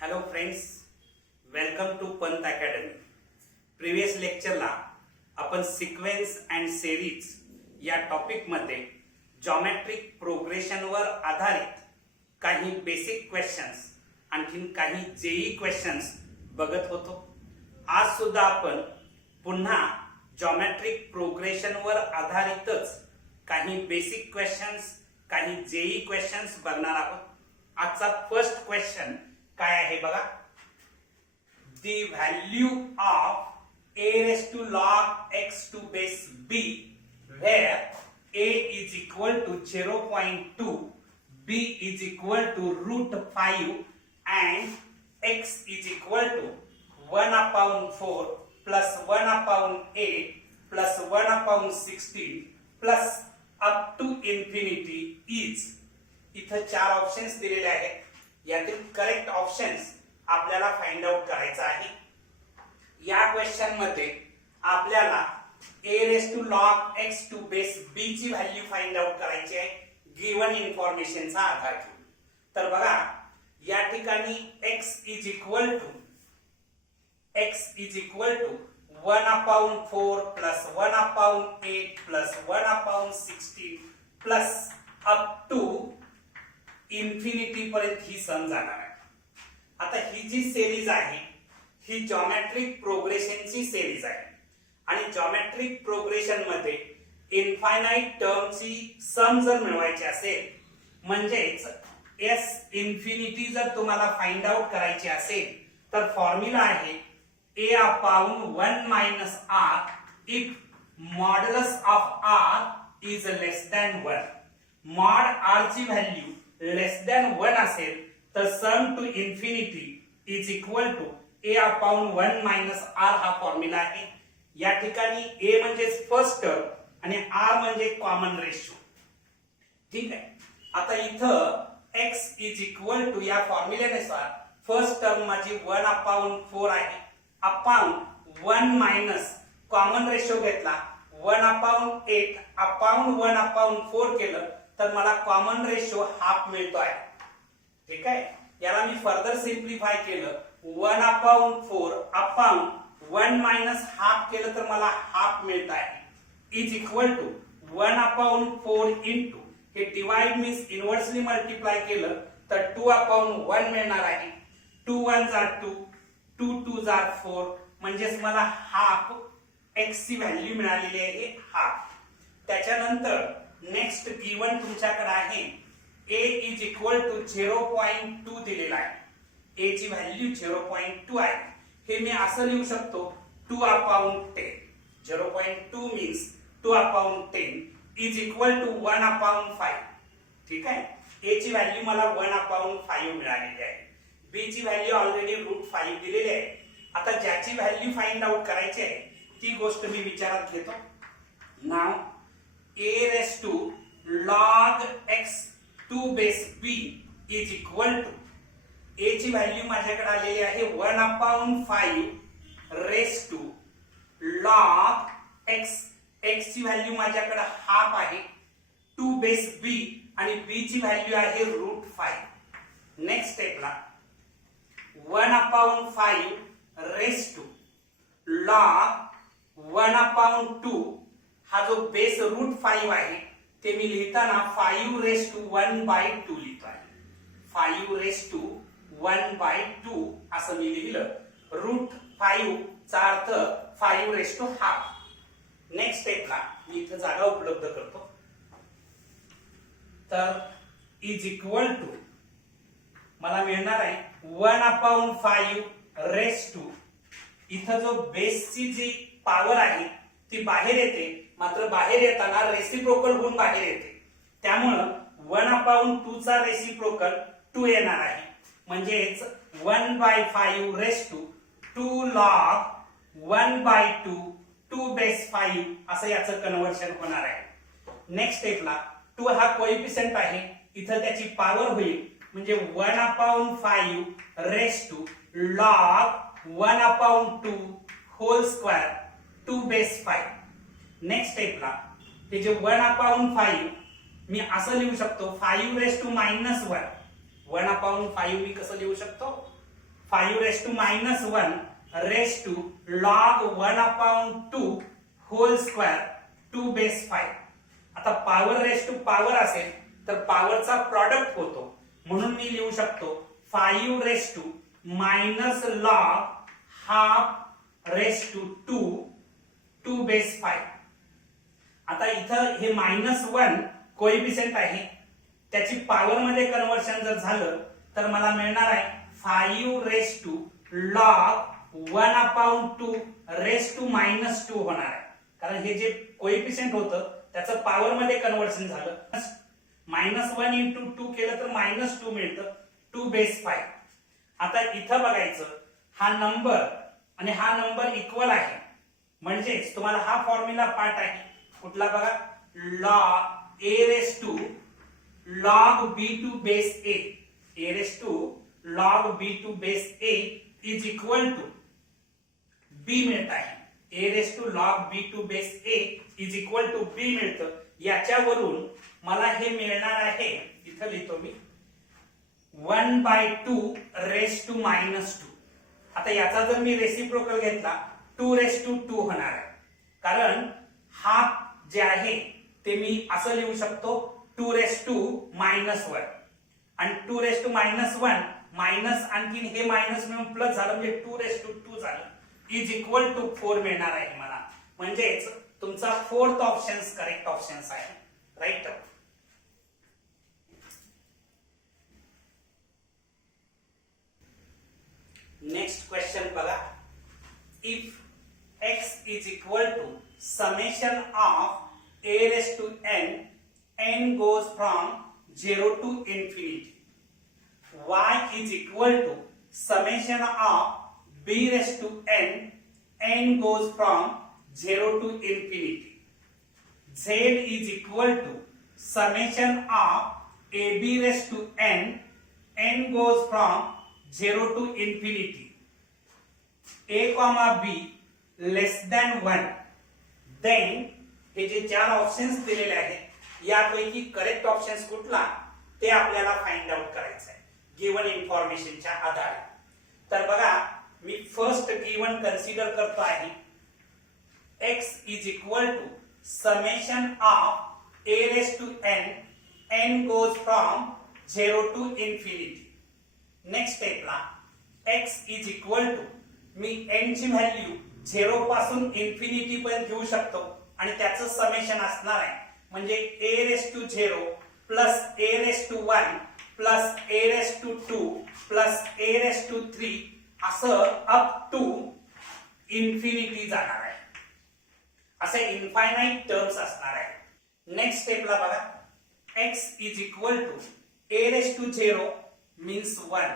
Hello friends, welcome to Pant academy. Previous लेक्चरला आपण sequence and series या टॉपिकमध्ये जॉमेट्रिक प्रोग्रेशनवर आधारित काही बेसिक क्वेश्चन्स आणखीन काही जेई क्वेश्चन्स बघत होतो. आज सुद्धा आपण पुन्हा जॉमेट्रिक प्रोग्रेशनवर आधारितच काही बेसिक क्वेश्चन्स, काही जेई क्वेश्चन्स बघणार आहोत. आजचा फर्स्ट क्वेश्चन काय आहे बघा. The value of a raised to log x to base b where a is equal to 0.2, b is equal to root 5 and x is equal to 1 upon 4 plus 1 upon 8 plus 1 upon 16 plus up to infinity is. इथं चार options दिलेले आहेत. यातील correct options आपल्याला find out करायचा आहे. या question मध्ये आपल्याला a raise to log x to base b ची व्हॅल्यू फाइंड आउट करायची आहे गिवन इन्फॉर्मेशनचा आधार घेऊन. तर बघा, या ठिकाणी x is equal to 1 upon 4 plus 1 upon 8 plus 1 upon 16 plus up to infinity पर्यंत ही सम जाणार आहे. आता ही जी सिरीज आहे ही जॉमेट्रिक प्रोग्रेशनची सिरीज आहे आणि जॉमेट्रिक प्रोग्रेशन मध्ये इनफायनाइट टर्मची सम जर मिळवायची असेल म्हणजेच एस इन्फिनिटी जर तुम्हाला फाइंड आउट करायची असेल तर फॉर्म्युला आहे a upon 1 minus r if modulus of r is less than 1. mod r ची व्हॅल्यू लेस दॅन 1 असेल तर sum to infinity is equal to a upon 1 minus r हा फॉर्म्युला आहे. या ठिकाणी a म्हणजे फर्स्ट टर्म आणि r म्हणजे कॉमन रेशो. ठीक आहे. आता इथं x इज इक्वल टू या फॉर्म्युल्यानुसार फर्स्ट टर्म माझी 1 अपॉन 4 आहे अपॉन 1 मायनस कॉमन रेशो घेतला 1 अपॉन 8 अपॉन 1 अपॉन 4 केलं तर मला कॉमन रेशो हाफ मिळतो आहे. ठीक आहे. याला मी फर्दर सिंप्लिफाय केलं 1 अपॉन 4 अपॉन 1 मायनस हाफ केलं तर मला हाफ मिळत आहे is equal to 1 upon 4 into हे डिवाइड मीन्स इनवर्सली मल्टिप्लाय केलं तर 2 अपॉन 1 मिळणार आहे. 2 1 जार 2, 2 2 जार 4 म्हणजेच मला हाफ x ची व्हॅल्यू मिळालेली आहे हाफ. त्याच्यानंतर नेक्स्ट गिवन तुमच्याकडे आहे a इज इक्वल टू 0.2 दिलेला आहे. a ची व्हॅल्यू 0.2 आहे. हे मी असं लिहू शकतो 2 upon 10. 0.2 means 2 upon 10 is equal to 1 upon 5. ठीक आहे. a ची व्हॅल्यू मला 1 अपॉन 5 मिळालेली आहे. b ची व्हॅल्यू ऑलरेडी रूट 5 दिलेली आहे. आता ज्याची व्हॅल्यू फाइंड आउट करायची आहे ती गोष्ट मी विचारात घेतो. नाव a raised to log x to base b is equal to a ची व्हॅल्यू माझ्याकडे आलेली आहे 1 upon 5 raised to log x. x ची व्हॅल्यू माझ्याकडे हाफ आहे 2 बेस b आणि b ची व्हॅल्यू आहे रूट 5. नेक्स्ट स्टेपला 1 upon 5 raised to log 1 upon 2 हा जो बेस रूट 5 आहे ते मी लिहिताना 5 रेस टू 1 बाय 2 लिहितो आहे. 5 रेस टू 1 बाय 2 असं मी लिहिलं. रूट 5 चा अर्थ 5 रेस टू हाफ. नेक्स्ट स्टेपला मी इथं जागा उपलब्ध करतो. तर इज इक्वल टू मला मिळणार आहे 1 अपॉन 5 रेस टू इथं जो बेसची जी पॉवर आहे ती बाहेर येते, मात्र बाहेर येताना रेसिप्रोकल होऊन बाहेर येते. त्यामुळं 1 अपॉन 2 चा रेसिप्रोकल 2 येणार आहे. म्हणजेच 1 by 5 raise to 2 log 1 by 2 2 base 5 असं याचं कन्व्हर्शन होणार आहे. नेक्स्ट स्टेपला 2 हा कोएफिशियंट आहे, इथं त्याची पॉवर होईल म्हणजे 1 upon 5 raise to log 1 upon 2 whole square 2 base 5. Next स्टेपला हे जे 1 अपॉन 5 मी असं लिहू शकतो 5 रेस टू मायनस 1. 1 अपॉन 5 मी कसं लिहू शकतो 5 raise to minus 1 raise to log 1/2 whole square 2 base 5. आता पॉवर रेस टू पॉवर असेल तर पॉवरचा प्रॉडक्ट होतो, म्हणून मी लिहू शकतो 5 raise to minus log half raise to 2 base 5. आता इथं हे -1 कोएफिशियंट आहे, त्याची पॉवर मध्ये कन्वर्शन जर झालं तर मला मिळणार आहे 5 raise to log 1/2 raise to -2 होणार आहे. कारण हे जे कोएफिशियंट होतं त्याचं पॉवर मध्ये कन्वर्शन झालं, -1 इंटू 2 केलं तर -2 मिळतं 2 बेस 5. आता इथं बघायचं हा नंबर आणि हा नंबर इक्वल आहे, म्हणजेच तुम्हाला हा फॉर्म्युला पाठ आहे कुठला बघा, log a raise to log b2 base a, a raise to log b2 base a is equal to b मिळत आहे. a raise to log b2 base a is equal to b मिळतं. याच्यावरून मला हे मिळणार आहे, इथं लिहितो मी 1/2 रेस टू -2. आता याचा जर मी रेसिप्रोकल घेतला 2 रेस टू 2 होणार आहे, कारण हा जे आहे ते मी असं लिहू शकतो 2 रेस टू -1 आणि 2 रेस टू -1 मायनस आणखीन हे मायनस मिळून प्लस झालं म्हणजे 2 रेस टू 2 झालं इज इक्वल टू 4 मिळणार आहे मला. म्हणजेच तुमचा 4th ऑप्शन करेक्ट ऑप्शन आहे. राईट. नेक्स्ट क्वेश्चन बघा, if x is equal to summation of a raised to n goes from 0 to infinity, y is equal to summation of b raised to n goes from 0 to infinity, z is equal to summation of ab raised to n goes from 0 to infinity, a comma b less than 1. Then हे जे 4 options दिलेले आहेत यापैकी correct option कुठला ते आपल्याला find out करायचं आहे गिवन इन्फॉर्मेशनच्या आधारे. तर बघा मी फर्स्ट गिवन कन्सिडर करतो आहे x is equal to summation of a raise to n goes from 0 to infinity. Next स्टेपला x इज इक्वल टू मी n ची व्हॅल्यू 0 पासून इन्फिनिटी पर्यंत घेऊ शकतो आणि त्याचं समेशन असणार आहे म्हणजे a raise to 0 plus a raise to 1 plus a raise to 2 plus a raise to 3 असं अप टू इन्फिनिटी जाणार आहे. असे इनफायनाइट टर्म्स असणार आहे. नेक्स्ट स्टेपला बघा x is equal to a raise to 0 means 1,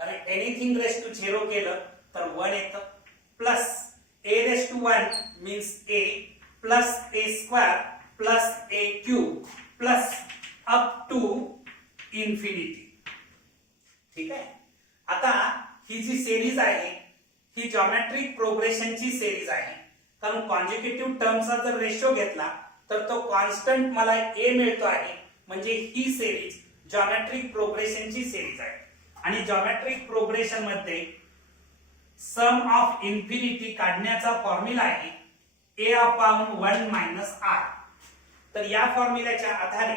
कारण एनिथिंग रेस टू 0 केलं तर 1 येतं, plus a raised to 1 means a plus a square plus a cube plus up to infinity. ठीक आहे. आता ही जी सिरीज आहे ही जॉमेट्रिक प्रोग्रेशनची सिरीज आहे, कारण कॉन्जिक्युटिव्ह टर्मचा जर रेशो घेतला तर तो कॉन्स्टंट मला a मिळतो आहे, म्हणजे ही सिरीज जॉमेट्रिक प्रोग्रेशनची सिरीज आहे. आणि जॉमेट्रिक प्रोग्रेशन मध्ये सम ऑफ इन्फिनिटी काढण्याचा फॉर्म्युला आहे a अपॉन 1 मायनस r. तर या फॉर्म्युल्याच्या आधारे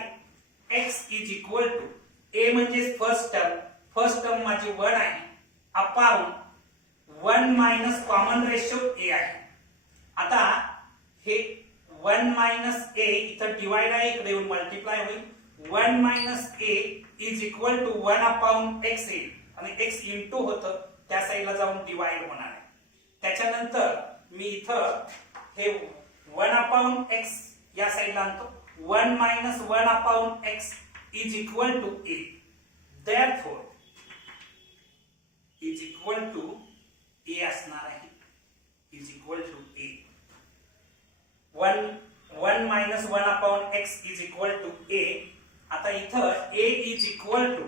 x is equal to a म्हणजे फर्स्ट टर्म माझी 1 आहे upon 1 minus common ratio a आहे. आता हे 1 मायनस a इथं डिवाइड आहे, इकडे येऊन मल्टिप्लाय होईल. 1 minus a is equal to 1 upon x येईल आणि x इंटू होतं त्या साईडला जाऊन डिवाइड होणार आहे. त्याच्यानंतर मी इथं हे 1 अपॉन x या साईडला आणतो. 1 minus 1 upon x is equal to a. Therefore is equal to a असणार आहे, is equal to a. 1 minus 1 upon x is equal to a. आता इथं a is equal to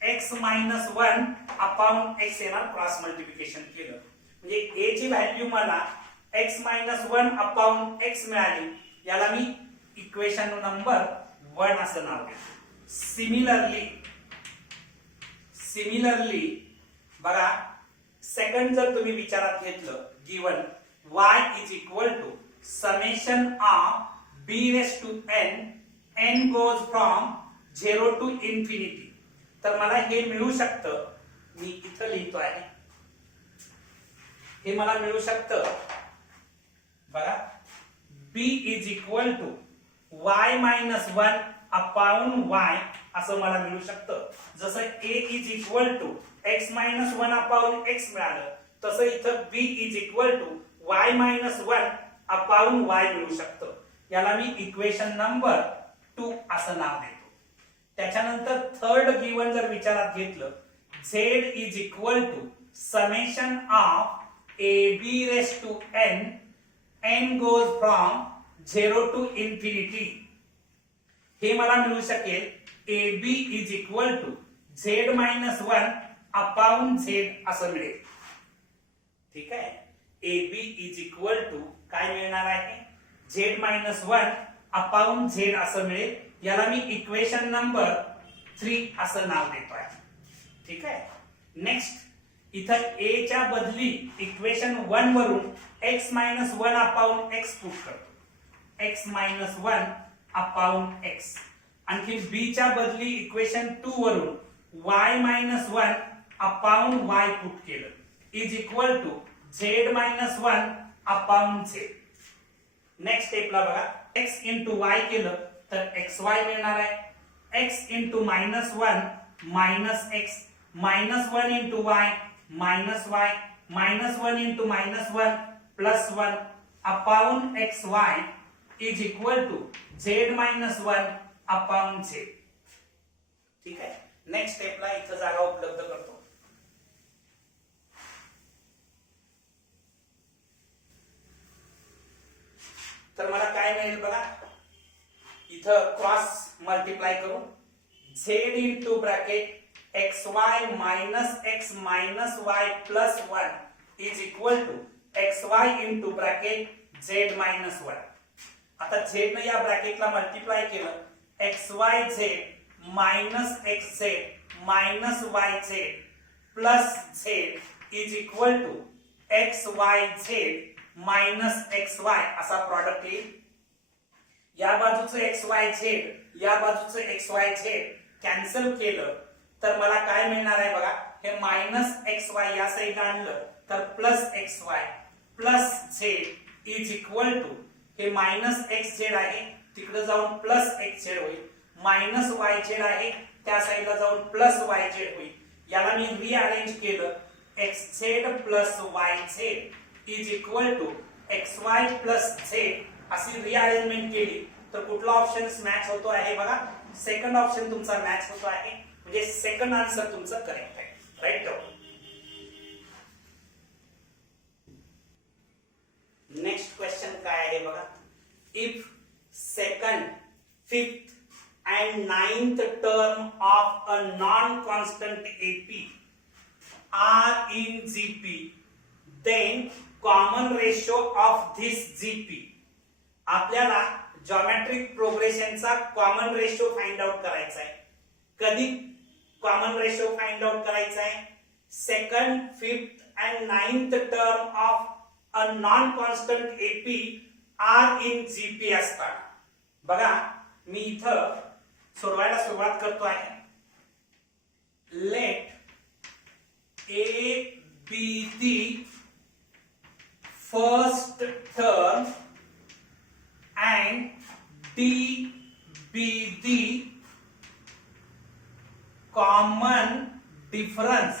x minus 1 upon x येणार, cross multiplication केलं म्हणजे a ची value मला x minus 1 upon x मिळाली. याला मी इक्वेशन नंबर 1 असं नाव देतो. सिमिलरली बघा सेकंड जर तुम्ही विचारात घेतलं given y is equal to summation of b raise to n n goes from 0 to infinity, तर मला हे मिळू शकतं, मी इथं लिहितो आहे, हे मला मिळू शकतं बघा, b is equal to y minus 1 upon y असं मला मिळू शकतं. जसं a is equal to x minus 1 upon x मिळालं, तसं इथं b is equal to y minus 1 upon y मिळू शकतं. याला मी इक्वेशन नंबर 2 असं नाव देतो. त्याच्यानंतर थर्ड गिवन जर विचारात घेतलं, z is equal to summation of ab raise to n n goes from 0 to infinity, हे मला मिळू शकेल ab is equal to z minus 1 upon z असं मिळेल. ठीक आहे, ab इज इक्वल टू काय मिळणार आहे, z मायनस 1 अपॉन z असं मिळेल. याला मी इक्वेशन नंबर 3 असं नाव देतो आहे. ठीक आहे, नेक्स्ट इथं a च्या बदली इक्वेशन 1 वरून x minus 1 upon x put करतो, x मायनस 1 अपॉन x. आणखी b च्या बदली इक्वेशन 2 वरून y minus 1 upon y put केलं, is equal to z minus 1 upon z. Next स्टेपला बघा, x इंटू y केलं तर xy मिळणार आहे, x into minus 1 minus x, minus 1 into y minus y, minus 1 into minus 1 plus 1 upon xy is equal to z minus 1 upon z. ठीक आहे, next स्टेपला इथं जागा उपलब्ध करतो. तर मला काय मिळेल बघा, इथं क्रॉस मल्टिप्लाय करून z into bracket xy minus x minus y plus 1 is equal to xy into bracket z minus 1. आता z ने या ब्रॅकेटला मल्टिप्लाय केलं, xyz minus xz minus yz plus z is equal to xyz minus xy असा product येईल. या बाजूचं xyz या बाजूचं xyz कॅन्सल केलं तर मला काय मिळणार आहे बघा, हे मायनस xy या साईडला आणलं तर plus xy plus z is equal to हे मायनस xz आहे तिकडे जाऊन प्लस xz होईल, मायनस yz आहे त्या साईडला जाऊन प्लस yz होईल. याला मी रिअरेंज केलं, xz plus yz is equal to xy plus z अशी रिअरेंजमेंट केली तर कुठला ऑप्शन मॅच होतो आहे बघा, सेकंड ऑप्शन तुमचा मॅच होतो आहे, म्हणजे सेकंड आन्सर तुमचं करेक्ट आहे. राईट. नेक्स्ट क्वेश्चन काय आहे बघा, if second fifth and ninth term of a non constant AP are in GP, then common ratio of this GP. आपल्याला जॉमेट्रिक प्रोग्रेशनचा कॉमन रेशो फाइंड आउट करायचा आहे. कधी कॉमन रेशो फाइंड आउट करायचा आहे, second fifth and ninth term of a non constant AP are in GP असताना. बघा मी इथं सोडवायला सुरुवात करतो आहे. Let A be the first term and D be the common difference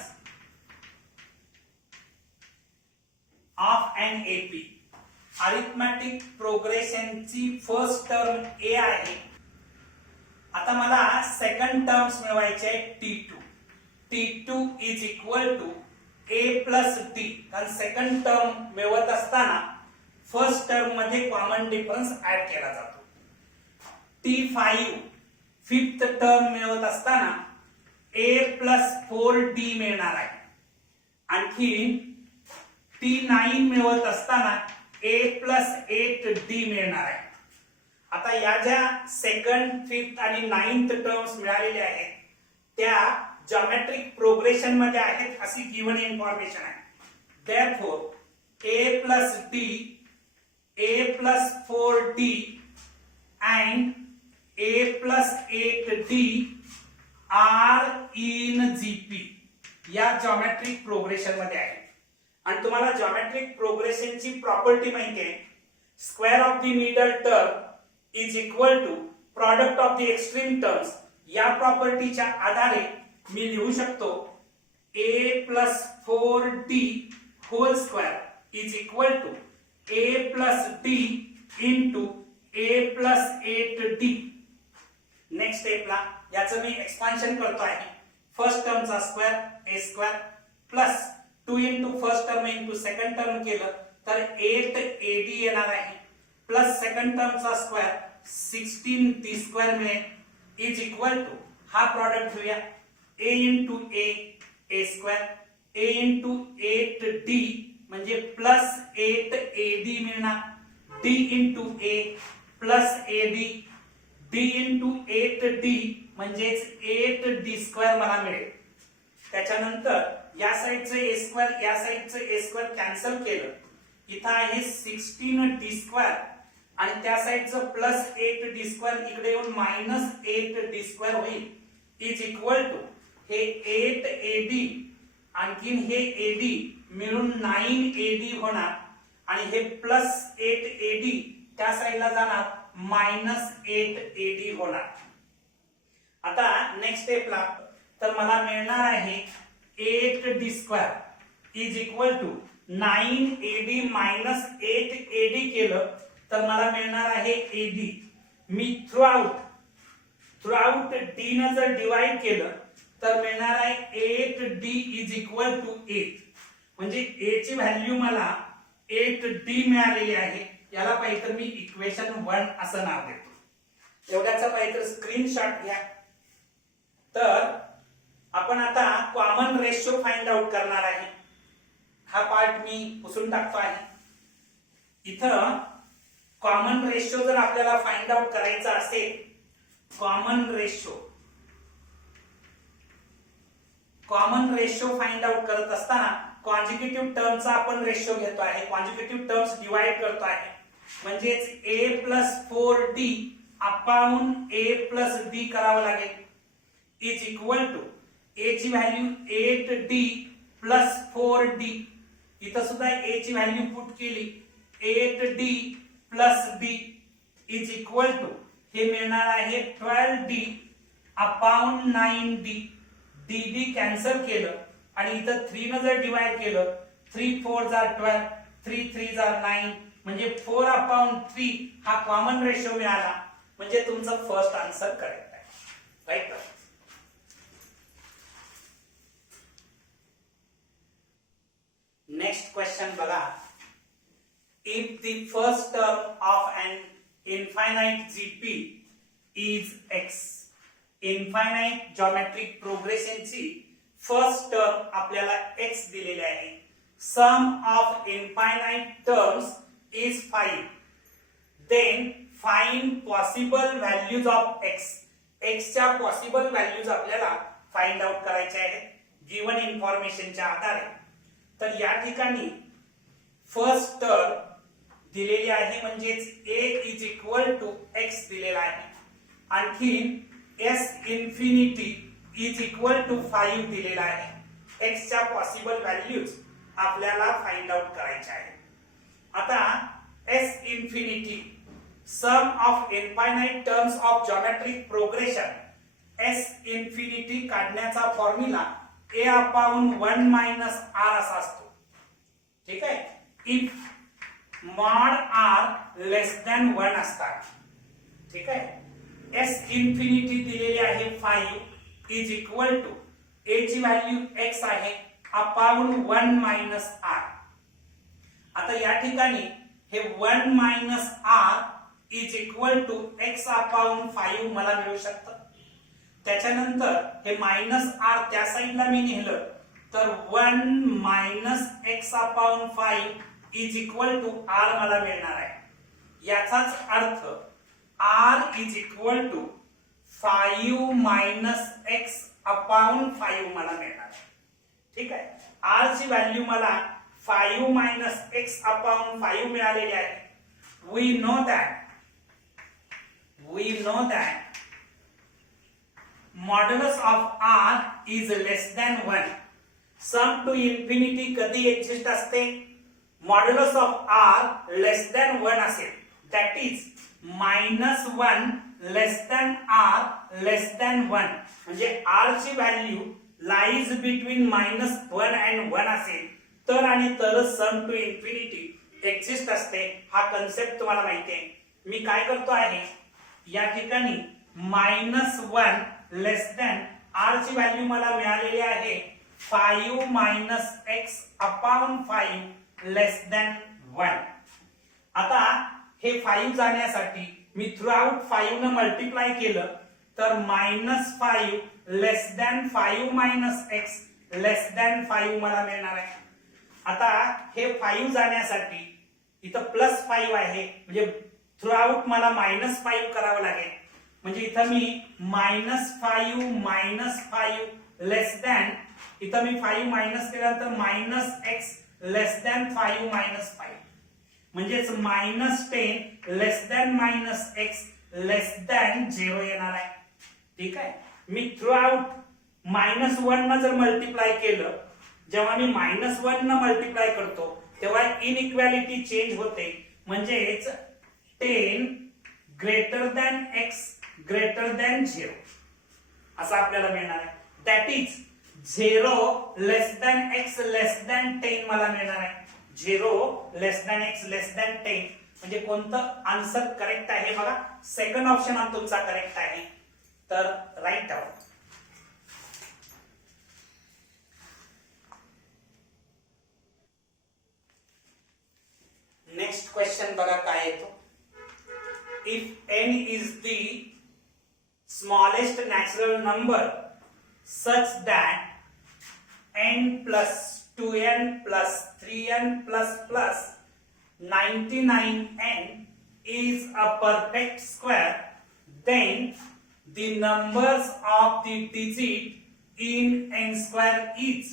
of an AP. Arithmetic प्रोग्रेशनची फर्स्ट टर्म A आहे. आता मला सेकंड टर्म्स मिळवायचे T2. T2 is equal to A plus D, कारण सेकंड टर्म मिळवत असताना first term मध्ये common difference add केला जातो. T5 फिफ्थ टर्म मिळवत असताना A प्लस 4D मिळणार आहे. आणखी T9 मिळवत असताना A प्लस 8D मिळणार आहे. आता या ज्या सेकंड फिफ्थ आणि नाइन्थ टर्म्स मिळालेल्या आहेत त्या जॉमेट्रिक प्रोग्रेशन मध्ये आहेत अशी गिवन इन्फॉर्मेशन आहे. Therefore, a plus d, a plus 4d and a plus 8d are in GP या जॉमेट्रिक प्रोग्रेशन मध्ये आहे. आणि तुम्हाला जॉमेट्रिक प्रोग्रेशनची प्रॉपर्टी माहिती आहे, square of the middle term is equal to product of the extreme terms. या प्रॉपर्टीच्या आधारे मी लिहू शकतो a plus 4d whole square is equal to a plus d into a plus 8d. Next स्टेपला याचं मी एक्सपान्शन करतो आहे. फर्स्ट टर्मचा square a square plus 2 into first term into second term केलं तर 8ad येणार आहे, प्लस सेकंड टर्मचा स्क्वेअर 16d स्क्वेअर मिळेल इज इक्वल टू हा प्रॉडक्ट घेऊया a into a square a into 8d म्हणजे प्लस 8ad मिळणार, d into a plus ad, d into 8d म्हणजेच 8d स्क्वेअर मला मिळेल. त्याच्यानंतर या साइडचं a स्क्वेअर या साइडचं a स्क्वेअर कॅन्सल केलं, इथं आहे 16d स्क्वेअर आणि त्या साइडचं प्लस 8d स्क्वेअर इकडे येऊन मायनस 8d स्क्वेअर होईल इज इक्वल टू हे 8ad आणखीन हे ad मिळून 9ad होणार आणि हे प्लस 8ad त्या साइडला जाणार मायनस 8ad होणार. आता नेक्स्ट स्टेपला तर मला मिळणार आहे 8d square is equal to 9ad minus 8ad केलं तर मला मिळणार आहे ad. मी थ्रू आउट d न जर डिवाइड केलं तर मिळणार आहे 8d इज इक्वल टू 8. म्हणजे a ची व्हॅल्यू मला 8d मिळालेली आहे. याला पाहिजे तर मी इक्वेशन 1 असं नाव देतो. एवढ्याचा पाहिजे तर स्क्रीनशॉट घ्या. तर आपण आता कॉमन रेशो फाइंड आउट करणार आहे. हा पार्ट मी पुसून टाकतो आहे. इथं कॉमन रेशो जर आपल्याला फाइंड आउट करायचा असेल, कॉमन रेशो फाइंड आउट करत असताना कॉन्जिक्युटिव्ह टर्मचा आपण रेशो घेतो आहे, कॉन्जिक्युटिव्ह टर्म्स डिवाइड करतो आहे. म्हणजेच a plus 4d upon a plus d करावं लागेल इज इक्वल टू a ची व्हॅल्यू 8d plus 4d. इथं सुद्धा a ची व्हॅल्यू पुट केली 8d plus d is equal to हे मिळणार आहे 12d upon 9d. dd cancel केलं आणि इथं 3 न जर डिवाइड केलं 3 4 जार 12 3 3 जार 9 म्हणजे 4 अपॉन 3 हा कॉमन रेशो मिळाला. म्हणजे तुमचं फर्स्ट आन्सर करेक्ट आहे. राईट. नेक्स्ट क्वेश्चन बघा. If the first term of an infinite GP is x. Infinite geometric प्रोग्रेशनची फर्स्ट टर्म आपल्याला x दिलेली आहे. Sum of infinite terms is 5. Then find possible values of x. x च्या possible values आपल्याला find out करायच्या आहेत given इन्फॉर्मेशनच्या आधारे. तर या ठिकाणी फर्स्ट टर्म दिलेली आहे म्हणजेच a is equal to x दिलेला आहे. आणखी s infinity is equal to 5 दिलेला आहे. x च्या पॉसिबल व्हॅल्यूज आपल्याला फाइंड आउट करायच्या आहेत. आता s infinity sum of infinite terms of geometric progression. s infinity काढण्याचा formula a upon 1 minus r असा असतो. ठीक आहे. If mod r less than 1 असतात. ठीक आहे. s इन्फिनिटी दिलेली आहे 5 इज इक्वल टू a ची व्हॅल्यू x आहे अपॉन 1 मायनस r. आता या ठिकाणी हे 1 minus r is equal to x upon 5 मला मिळू शकतं. त्याच्यानंतर हे मायनस r त्या साइडला मी नेलं तर 1 minus x upon 5 is equal to r मला मिळणार आहे. याचाच अर्थ r is equal to 5 minus x upon 5 मला मिळणार. ठीक आहे. r ची व्हॅल्यू मला 5 मायनस एक्स अपॉन 5 मिळालेले आहे. We know that modulus of r is less than 1. Sum to infinity कधी एक्झिस्ट असते? Modulus of r less than 1 असेल. That is -1 less than r less than 1. म्हणजे आर ची value lies between -1 and 1 असेल तर आणि तरच सम टू इन्फिनिटी एक्झिस्ट असते. हा कन्सेप्ट तुम्हाला माहिती आहे. मी काय करतो आहे या ठिकाणी -1 लेस दॅन आर ची व्हॅल्यू मला मिळालेली आहे 5 मायनस एक्स अपॉन 5 लेस दॅन 1. आता हे 5 जाण्यासाठी मी थ्रू आउट 5 न मल्टिप्लाय केलं तर -5 लेस दॅन 5 मायनस एक्स लेस दॅन 5 मला मिळणार आहे. आता हे 5 जाण्यासाठी इथं +5 आहे म्हणजे थ्रू आउट मला -5 करावं लागेल. म्हणजे इथं मी -5 लेस दॅन इथं मी 5 मायनस केल्यानंतर -x लेस दॅन 5 -5 म्हणजेच -10 लेस दॅन -x लेस दॅन 0 येणार आहे. ठीक आहे. मी थ्रू आउट -1 न जर मल्टिप्लाय केलं, जेव्हा मी -1 न मल्टिप्लाय करतो तेव्हा इनइक्वालिटी चेंज होते. म्हणजेच 10 greater than x greater than 0 असं आपल्याला मिळणार आहे. That is 0 less than x less than 10 मला मिळणार आहे. 0 लेस दॅन x लेस दॅन 10 म्हणजे कोणतं आन्सर करेक्ट आहे बघा? सेकंड ऑप्शन हा तुमचा करेक्ट आहे. तर राईट डाऊन. नेक्स्ट क्वेश्चन बघा काय येतो. If n is the smallest natural number such that n plus 2n plus 3n plus 99n is a perfect square, then the numbers of the digit in n square is.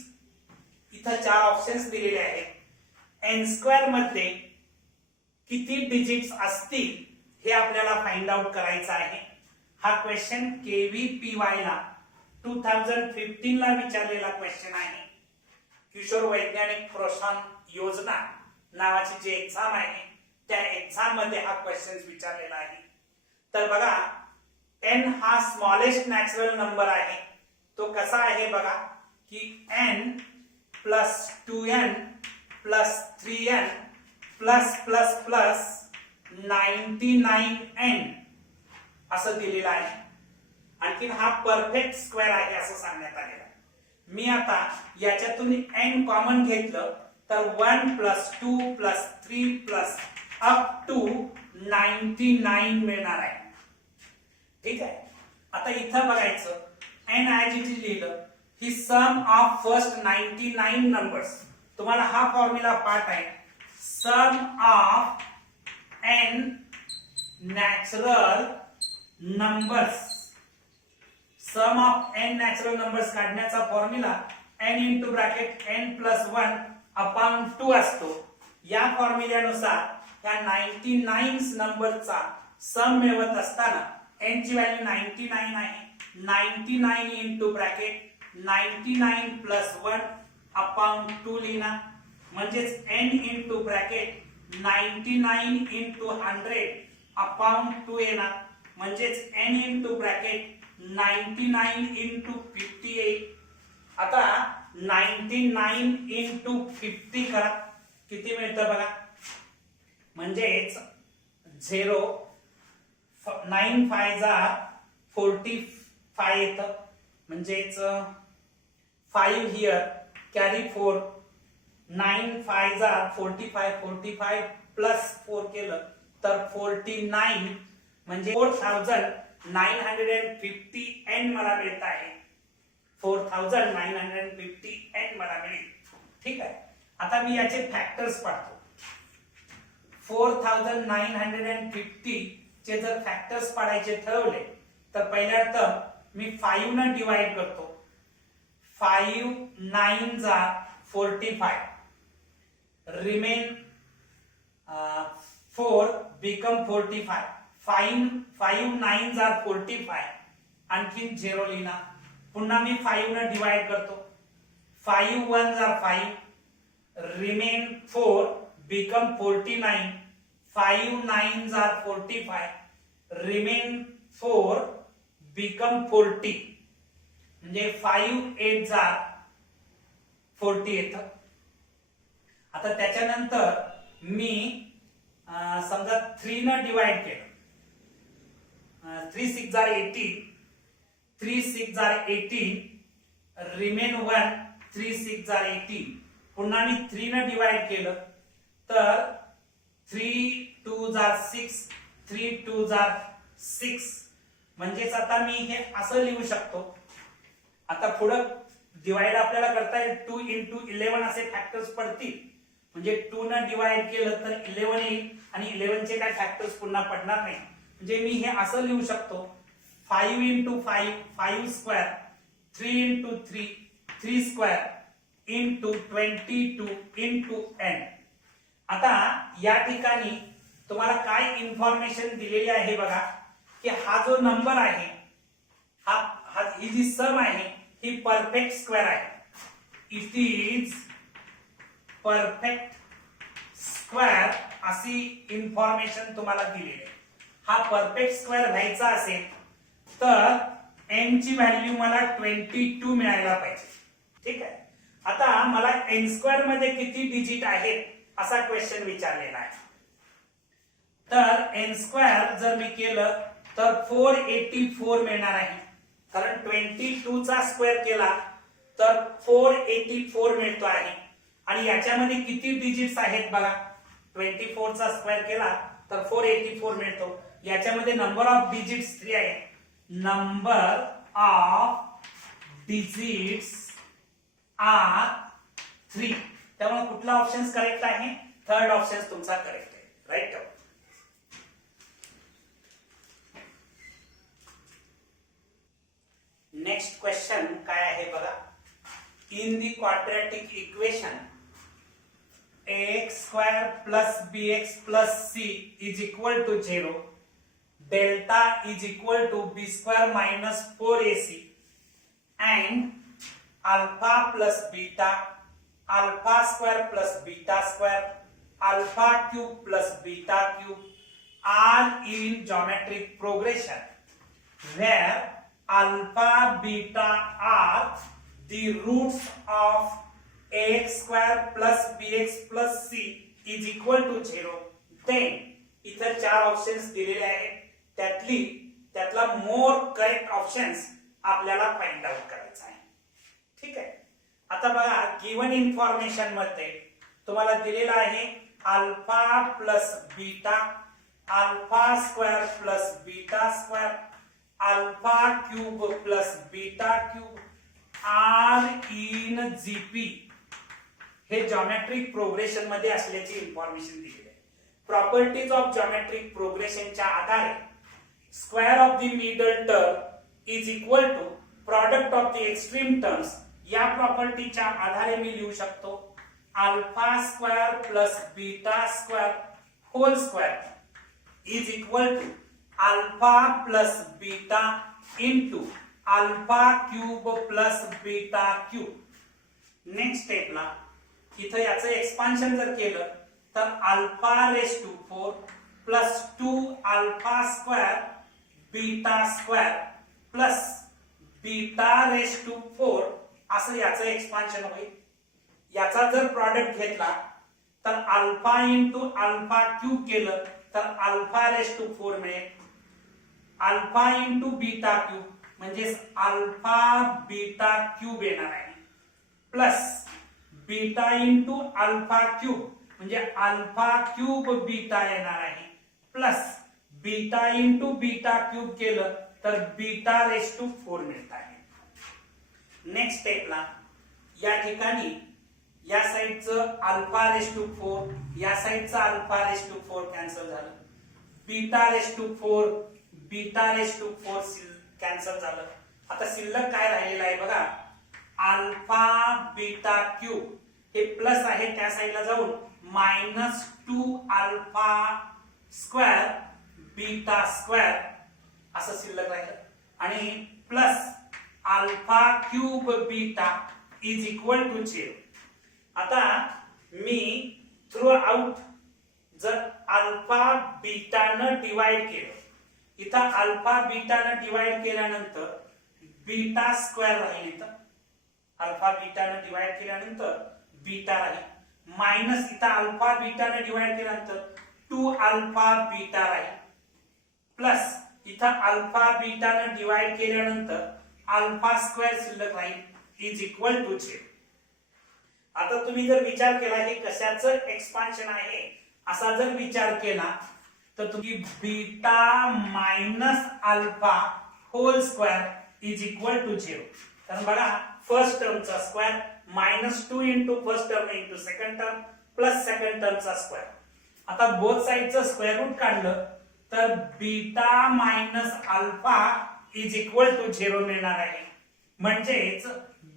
इथं 4 options दिलेले आहेत. n square मध्ये किती digits असतील हे आपल्याला find out करायचं आहे. हा क्वेश्चन KVPY ला 2015 ला विचारलेला क्वेश्चन आहे. किशोर वैज्ञानिक प्रोत्साहन योजना नावाची जी एक्झाम आहे त्या एक्झाम मध्ये हा क्वेश्चन विचारलेला आहे. तर बघा n हा स्मॉलेस्ट नॅचरल नंबर आहे. तो कसा आहे बघा की n plus 2n plus 3n plus plus plus 99n असं दिलेलं आहे. आणखी हा परफेक्ट स्क्वेअर आहे असं सांगण्यात आलेलं आहे. मी आता याच्यातून n कॉमन घेतलं तर 1 plus 2 plus 3 plus up to 99 मिळणार आहे. ठीक आहे. आता इथं बघायचं n ॲज इट इज लिहिलं ही सम ऑफ फर्स्ट 99 नंबर्स. तुम्हाला हा फॉर्म्युला पाठ आहे. Sum of n natural numbers. Sum of n natural numbers काढण्याचा formula n into bracket n plus 1 upon 2 असतो. या फॉर्म्युल्यानुसार या 99 नंबरचा सम मिळवत असताना n ची व्हॅल्यू 99 आहे. 99 इंटू ब्रॅकेट 99 प्लस 1 अपॉन 2 लिहिणार. म्हणजेच n into bracket 99 into 100 upon 2 येणार. म्हणजेच n इंटू ब्रॅकेट 99 इंटू 50 येईल. आता 99 इंटू 50 करा किती मिळतं बघा. म्हणजेच 0 9 5 जा 45 येतं. म्हणजेच 5 हिअर कॅरी 4 9 5 जा 45 45 प्लस 4 केलं तर 49 म्हणजे 4950 n मला मिळत आहे. 4950 n मला मिळेल. ठीक आहे. आता मी याचे फॅक्टर्स पाडतो. 4950 चे जर फॅक्टर्स पाडायचे ठरवले तर पहिल्या टर्म मी 5 न डिवाइड करतो. 5 9 जा 45 remain 4 become 45. 5 9s are 45. आणखीन 0 लिहिणार. पुन्हा मी 5 ने डिवाइड करतो. 5 1s are 5. remain 4 become 49. 5 9s are 45. remain 4 become 40. म्हणजे 5 8s are 40 येतं. आता त्याच्यानंतर मी समजा 3 ने डिवाइड केलं. 3 6 are 18. 3 6 are 18. remain 1 3 6 are 18. पुन्हा मी 3 ने डिवाइड केलं तर 3 2s are 6. 3 2s are 6. म्हणजेच आता मी हे असं लिहू शकतो. आता पुढे डिवाइड आपल्याला करता येईल. 2 into 11 असे फॅक्टर्स पडतील. म्हणजे 2 ने डिवाइड केलं तर 11 येईल आणि 11 चे काय फॅक्टर्स पुन्हा पडणार नाही. म्हणजे मी हे असं लिहू शकतो. 5 into 5 5 square. 3 into 3 3 square into 22 into n. आता या ठिकाणी तुम्हाला काय इन्फॉर्मेशन दिलेली आहे बघा की हा जो नंबर आहे ही जी सम आहे ही परफेक्ट स्क्वेअर आहे. इट इज परफेक्ट स्क्वेअर अशी इन्फॉर्मेशन तुम्हाला दिलेली आहे. हा परफेक्ट स्क्वेअर व्हायचा असेल तर n ची व्हॅल्यू मला 22 मिळायला पाहिजे. ठीक आहे. आता मला n स्क्वेअर मध्ये किती डिजिट आहेत असा क्वेश्चन विचारलेला आहे. तर n स्क्वेअर जर मी केलं तर 484 मिळणार आहे. कारण 22 चा स्क्वेअर केला तर 484 मिळतो आहे. आणि याच्यामध्ये किती डिजिट्स आहेत बघा. 24 चा स्क्वेअर केला तर 484 मिळतो. याच्यामध्ये नंबर ऑफ डिजिट्स 3 आहे. Number of digits are 3. त्यामुळे कुठला ऑप्शन करेक्ट आहे. थर्ड ऑप्शन तुमचा करेक्ट आहे. राईट. नेक्स्ट क्वेश्चन काय आहे बघा. In the quadratic equation ax square plus bx plus c is equal to 0. Delta is equal to b square minus 4ac and alpha plus beta, alpha square plus beta square, alpha cube plus beta cube are in geometric progression where alpha beta are the roots of ax square plus bx plus c is equal to 0. then इथं 4 options दिलेले आहेत. त्यातला more correct options आपल्याला find out करायचा आहे. ठीक आहे. आता बघा गिवन इन्फॉर्मेशन मध्ये तुम्हाला दिलेला आहे alpha plus beta, alpha square plus beta square, alpha cube plus beta cube are in GP. हे जॉमेट्रिक प्रोग्रेशन मध्ये असल्याची इन्फॉर्मेशन दिलेली आहे. प्रॉपर्टीज ऑफ जॉमेट्रिक प्रोग्रेशनच्या आधारे square of the middle term is equal to product of the extreme terms. या प्रॉपर्टीच्या आधारे मी लिहू शकतो alpha square plus beta square whole square is equal to alpha plus beta into alpha cube plus beta cube. Next स्टेपला इथं याचं expansion जर केलं तर alpha raise to 4 plus 2 alpha square beta square plus beta raise to 4 असं याचं expansion होईल. याचा जर प्रॉडक्ट घेतला तर अल्फा इंटू अल्फा क्यूब केलं तर अल्फा रेस टू 4 मिळेल. अल्फा इंटू बीटा क्यूब म्हणजे अल्फा बीटा क्यूब येणार आहे plus beta into alpha cube म्हणजे अल्फा क्यूब बीटा येणार आहे plus beta into beta cube केलं तर बीटा रेस टू 4 मिळत आहे. नेक्स्ट स्टेपला या ठिकाणी या साइडचं अल्फा रेस टू 4 या साइडचं अल्फा रेस टू 4 कॅन्सल झालं. Beta raise to 4 beta raise to 4 cancel झालं. आता शिल्लक काय राहिलेलं आहे बघा अल्फा बीटा क्यूब हे प्लस आहे त्या साइडला जाऊन minus 2 alpha square beta square असं शिल्लक राहिलं आणि plus alpha cube beta is equal to 0. आता मी थ्रू आउट जर अल्फा बीटानं डिवाइड केलं, इथं अल्फा बीटानं डिवाइड केल्यानंतर बीटा स्क्वेअर राहील, इथं अल्फा बीटानं डिवाइड केल्यानंतर बीटा राहील मायनस इथं अल्फा बीटानं डिवाइड केल्यानंतर 2 अल्फा बीटा राहील प्लस इथं अल्फा बीटानं डिवाइड केल्यानंतर अल्फा स्क्वेअर शिल्लक राहील इज इक्वल टू 0. आता तुम्ही जर विचार केला हे कशाचं एक्सपान्शन आहे असा जर विचार केला तर तुम्ही beta minus alpha whole square is equal to 0. तर बघा फर्स्ट टर्मचा square minus 2 into first term into second term plus second टर्मचा स्क्वेअर. आता बोथ साइडचं स्क्वेअर रूट काढलं तर beta minus alpha is equal to 0 मिळणार आहे. म्हणजेच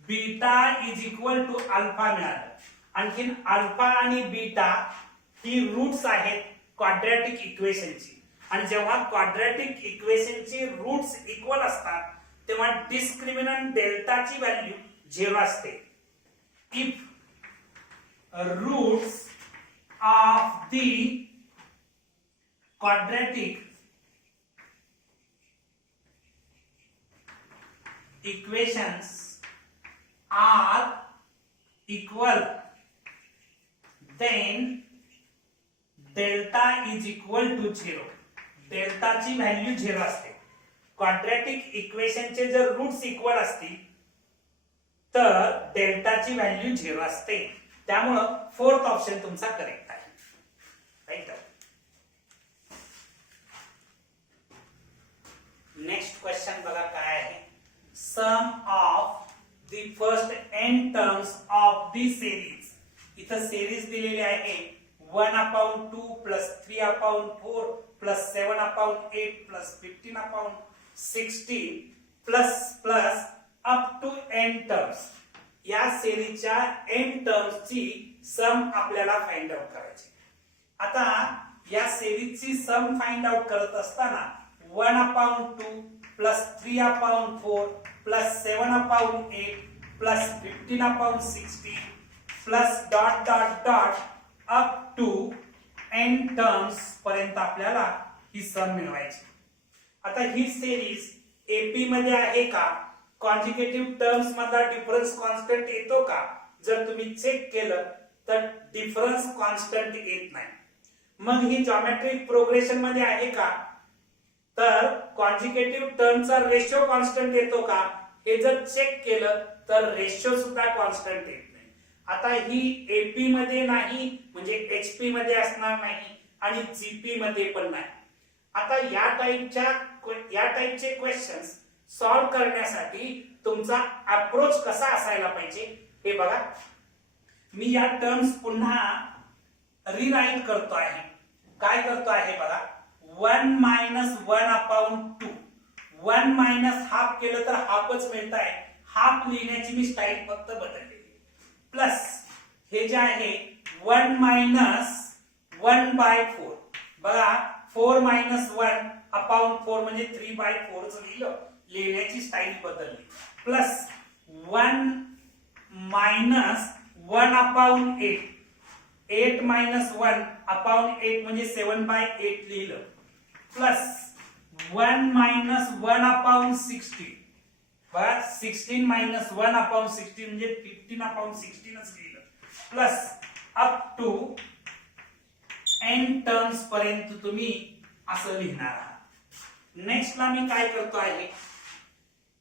beta is equal to alpha मिळालं. आणखीन अल्फा आणि बीटा ही रूट्स आहेत क्वाड्रॅटिक इक्वेशनची आणि जेव्हा क्वाड्रॅटिक इक्वेशनची रूट्स इक्वल असतात तेव्हा डिस्क्रिमिनंट डेल्टाची व्हॅल्यू 0 असते. If roots of the quadratic equations are equal, then delta is equal to 0. Delta ची व्हॅल्यू 0 असते. क्वाड्रॅटिक इक्वेशनचे जर रूट्स इक्वल असतील तर डेल्टाची व्हॅल्यू 0 असते. त्यामुळं फोर्थ ऑप्शन तुमचा करेक्ट आहे. राईट. नेक्स्ट क्वेश्चन बघा काय आहे. Sum of the first n terms of the series. इथं सिरीज दिलेली आहे 1/2 plus 3/4 plus 7/8 plus 15/16 plus plus up to n terms. या सिरीजच्या n टर्म्सची सम आपल्याला फाइंड आउट करायची. आता या सिरीजची सम फाइंड आउट करत असताना 1/2 plus 3/4 plus 7/8 plus 15/16 plus dot dot dot up to n terms पर्यंत आपल्याला ही सम मिळवायची. आता ही सिरीज एपी मध्ये आहे का? कॉन्जिक्युटिव्ह टर्म्स मधला डिफरन्स कॉन्स्टंट येतो का? जर तुम्ही चेक केलं तर डिफरन्स कॉन्स्टंट येत नाही. मग ही जॉमेट्रिक प्रोग्रेशन मध्ये आहे का? तर कॉन्जिक्युटिव्ह टर्मचा रेशो कॉन्स्टंट येतो का? हे जर चेक केलं तर रेशो सुद्धा कॉन्स्टंट येत नाही. आता ही एपी मध्ये नाही म्हणजे एचपी मध्ये असणार नाही आणि जीपी मध्ये पण नाही. आता या टाइपचे क्वेश्चन्स सॉल्व करण्यासाठी तुमचा अप्रोच कसा असायला पाहिजे हे बघा. मी या टर्म्स पुन्हा रिराईट करतो आहे. काय करतो आहे बघा. 1 मायनस 1/2 1 मायनस हाफ केलं तर हाफच मिळत आहे. हाफ लिहिण्याची मी स्टाईल फक्त बदललेली प्लस हे जे आहे 1 मायनस 1/4 बघा 4 मायनस 1/4 म्हणजे 3/4 लिहिलं. लिहिण्याची स्टाईल बदलली प्लस 1 मायनस 1/8 8 मायनस 1/8 म्हणजे 7/8 लिहिलं प्लस 1 मायनस 1/16 बघा 16 मायनस 1/16 म्हणजे 15/16 लिहिलं plus up to n terms पर्यंत तुम्ही असं लिहिणार आहात. नेक्स्ट ला मी काय करतो आहे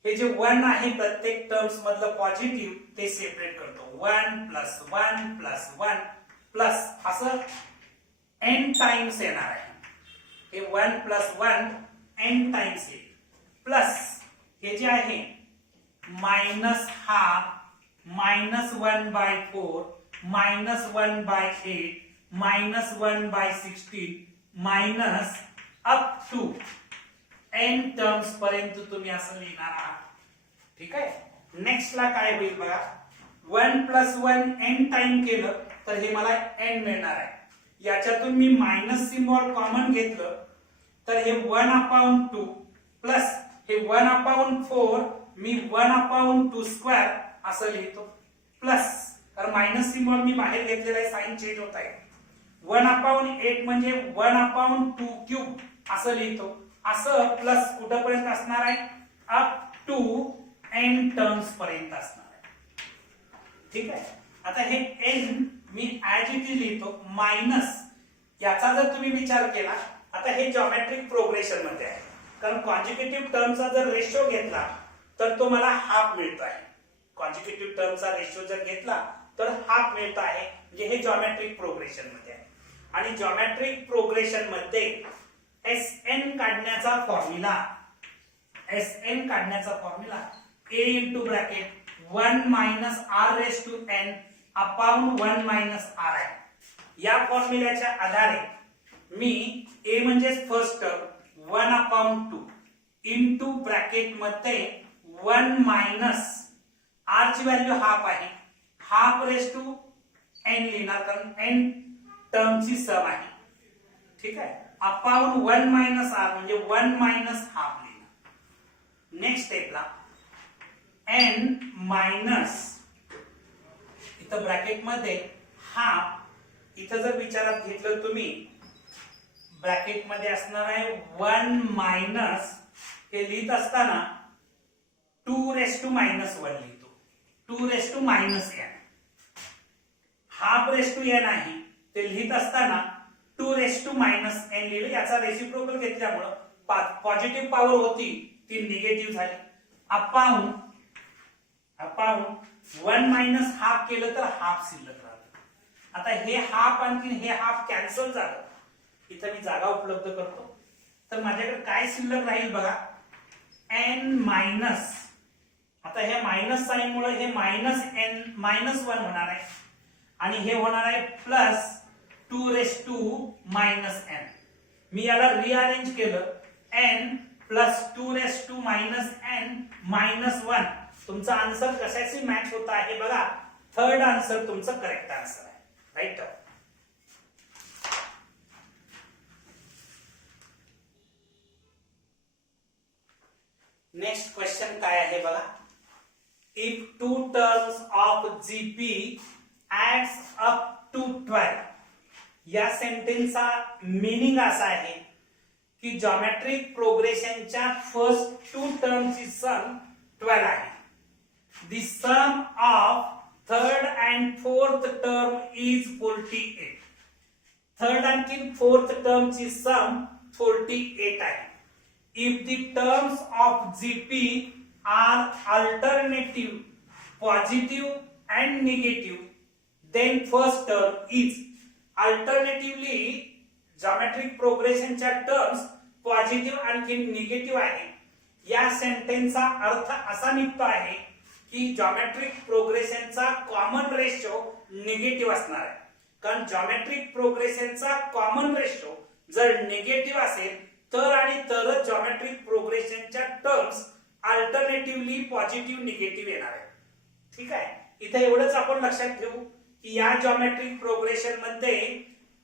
हे जे 1 आहे प्रत्येक टर्म्स मधलं पॉझिटिव्ह ते सेपरेट करतो. 1 प्लस 1 प्लस 1 प्लस असं n टाइम्स येणार आहे. हे 1 प्लस 1 n टाइम्स येईल प्लस हे जे आहे minus half minus 1/4 minus 1/8 minus 1/16 minus up to n terms पर्यंत तुम्ही असं लिहिणार आहात. ठीक आहे. नेक्स्ट ला काय होईल बघा. 1 प्लस 1 n टाइम केलं तर हे मला n मिळणार आहे. याच्यातून मी मायनस सिम्बॉल कॉमन घेतलं तर हे 1/2 प्लस हे 1/4 मी 1/2 स्क्वेअर असं लिहितो प्लस, कारण मायनस सिम्बॉल मी बाहेर घेतलेला आहे, साइन चेंज होत आहे. 1/8 म्हणजे 1/2 क्यूब असं लिहितो. असं प्लस कुठपर्यंत असणार आहे, अप टू n टर्म्स पर्यंत असणार आहे. ठीक आहे. आता हे n me as it is लिहितो मायनस, याचा जर तुम्ही विचार केला, आता हे जॉमेट्रिक प्रोग्रेशन मध्ये आहे, कारण कॉन्जिक्युटिव्ह टर्मचा जर रेशो घेतला तर तो मला हाफ मिळतो आहे. कॉन्जिक्युटिव्ह टर्मचा रेशो जर घेतला तर हाफ मिळतो आहे, म्हणजे हे जॉमेट्रिक प्रोग्रेशन मध्ये आहे. आणि जॉमेट्रिक प्रोग्रेशन मध्ये Sn काढण्याचा formula a into bracket 1 minus r raise to n upon 1 minus r आहे. या फॉर्म्युल्याच्या आधारे मी a म्हणजे फर्स्ट टर्म 1/2 इंटू ब्रॅकेट मध्ये 1 मायनस r ची व्हॅल्यू हाफ आहे, हाफ रेस टू n लिहिणार, कारण n टर्मची सम आहे. ठीक आहे. अपॉन 1 मायनस r म्हणजे 1 मायनस हाफ लिहिणार. नेक्स्ट स्टेपला n मायनस इथं ब्रॅकेट मध्ये हाफ, इथं जर विचारात घेतलं तुम्ही ब्रॅकेट मध्ये असणार आहे 1 मायनस, हे लिहित असताना 2 रेस टू मायनस 1 लिहितो, 2 raise to minus n. Half raise to n आहे, ते लिहित असताना 2 रेस टू मायनस n लिहिलं. याचा रेसिप्रोकल घेतल्यामुळं पॉझिटिव्ह पॉवर होती ती निगेटिव्ह झाली. अपॉन 1 मायनस हाफ केलं तर हाफ शिल्लक राहतं. आता हे हाफ आणखी हे हाफ कॅन्सल झालं, इथं मी जागा उपलब्ध करतो, तर माझ्याकडे काय शिल्लक राहील बघा, n मायनस, आता हे मायनस साइन मुळे हे मायनस n मायनस 1 होणार आहे आणि हे होणार आहे plus 2 raise to minus n. मी याला रिअरेंज केलं, n plus 2 raise to minus n minus 1. तुमचा आन्सर कशाशी मॅच होता आहे बघा, थर्ड आन्सर तुमचं करेक्ट आन्सर आहे. राईट. नेक्स्ट क्वेश्चन काय आहे बघा, if 2 terms of GP adds up to 12. या सेंटेन्सचा मीनिंग असा आहे की जॉमेट्रिक प्रोग्रेशनच्या फर्स्ट 2 टर्मची सम 12 आहे. The sum of third and fourth term is 48. Third आणि फोर्थ टर्मची सम 48 आहे. If the terms of GP are alternative, positive and negative, then first term is. Alternatively, geometric प्रोग्रेशनच्या terms positive आणि negative आहे. या सेंटेन्सचा अर्थ असा निघतो आहे की जॉमेट्रिक प्रोग्रेशनचा कॉमन रेशो निगेटिव्ह असणार आहे, कारण जॉमेट्रिक प्रोग्रेशनचा कॉमन रेशो जर निगेटिव्ह असेल तर आणि तरच जॉमेट्रिक प्रोग्रेशनच्या टर्म्स अल्टरनेटिव्हली पॉझिटिव्ह निगेटिव्ह येणार आहे. ठीक आहे. इथे एवढंच आपण लक्षात ठेवू की या जॉमेट्रिक प्रोग्रेशन मध्ये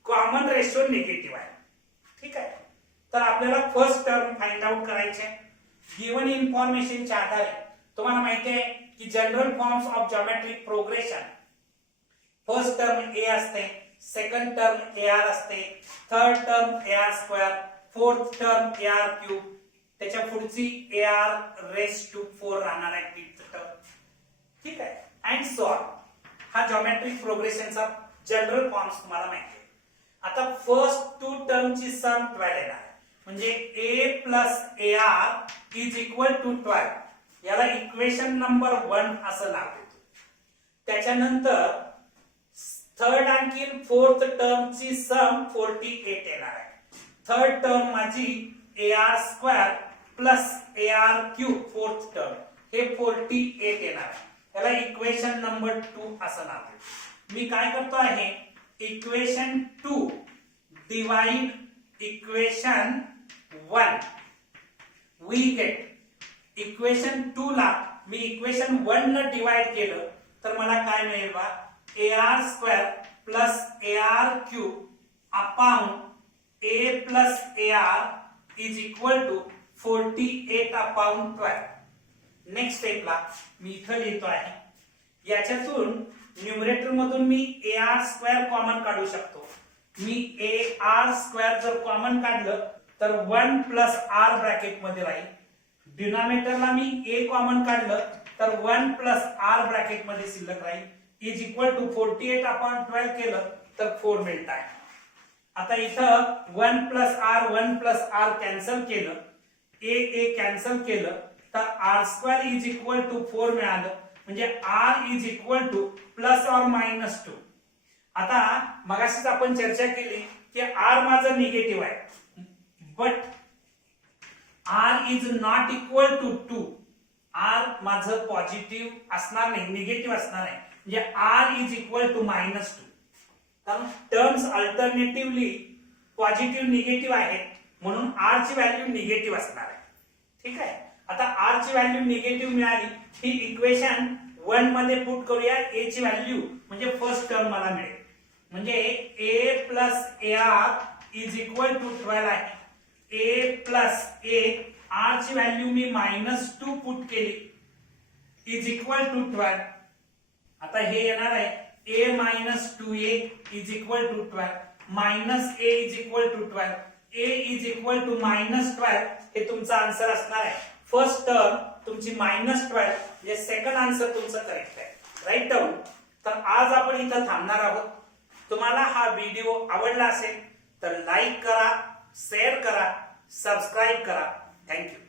कॉमन रेशो निगेटिव्ह आहे. ठीक आहे. तर आपल्याला फर्स्ट टर्म फाइंड आउट करायचे. गिवन इन्फॉर्मेशनच्या आधारे तुम्हाला माहिती आहे की general forms of geometric progression, first term a असते, सेकंड टर्म ar असते, third term ar square, fourth term ar cube, त्याच्या पुढची ar रेस टू 4 राहणार आहे फिफ्थ टर्म. ठीक आहे. And so on. हा जॉमेट्रिक प्रोग्रेशनचा जनरल फॉर्म्स तुम्हाला माहिती आहे. आता फर्स्ट 2 टर्मची सम 12 येणार आहे, म्हणजे a plus ar is equal to 12. याला इक्वेशन नंबर 1 असं नाव देतो. त्याच्यानंतर थर्ड आणखी फोर्थ टर्मची सम 48 येणार आहे. थर्ड टर्म माझी ar square plus ar cube, fourth term हे 48 येणार आहे. याला इक्वेशन नंबर 2 असं नाव देतो. मी काय करतो आहे, equation 2 divide equation 1. We get equation 2 ला मी इक्वेशन 1 न डिवाइड केलं तर मला काय मिळेल बा, ar square plus AR cube upon A plus AR is equal to 48 upon 12. Next स्टेपला मी इथं लिहितो आहे, याच्यातून न्यूमरेटर मधून मी AR स्क्वेअर कॉमन काढू शकतो. मी AR स्क्वेअर जर कॉमन काढलं तर 1 प्लस R ब्रॅकेट मध्ये राहील. डिनॉमिनेटरला मी A कॉमन काढलं तर 1 प्लस R ब्रॅकेट मध्ये शिल्लक राहील इज इक्वल टू 48 अपॉन 12 केलं तर 4 मिळत आहे. आता इथं 1 प्लस R कॅन्सल केलं, A कॅन्सल केलं तर R square is equal to 4 मिळालं, म्हणजे R is equal to plus or minus 2. आता मगाशीच आपण चर्चा केली की R माझं निगेटिव्ह आहे, but R is not equal to 2. R माझं पॉझिटिव्ह असणार नाही, निगेटिव्ह असणार आहे, म्हणजे R is equal to minus 2. कारण टर्म्स अल्टरनेटिव्हली पॉझिटिव्ह निगेटिव्ह आहेत, म्हणून R ची व्हॅल्यू निगेटिव्ह असणार आहे. ठीक आहे. आता R ची व्हॅल्यू निगेटिव्ह मिळाली, ही इक्वेशन 1 मध्ये पुट करूया. A ची व्हॅल्यू म्हणजे फर्स्ट टर्म मला मिळेल, म्हणजे A plus AR is equal to 12 आहे. A प्लस A, R ची व्हॅल्यू मी -2 पुट केली इज इक्वल टू 12. आता हे येणार आहे A minus 2A is equal to 12 minus A is equal to 12. A is equal to -12 हे तुमचा आन्सर असणार आहे. फर्स्ट टर्म तुमची -12 म्हणजे सेकंड आन्सर तुमचं करेक्ट आहे. Right down. तर आज आपण इथं थांबणार आहोत. तुम्हाला हा व्हिडिओ आवडला असेल तर लाईक करा, शेअर करा, सबस्क्राईब करा. थँक्यू.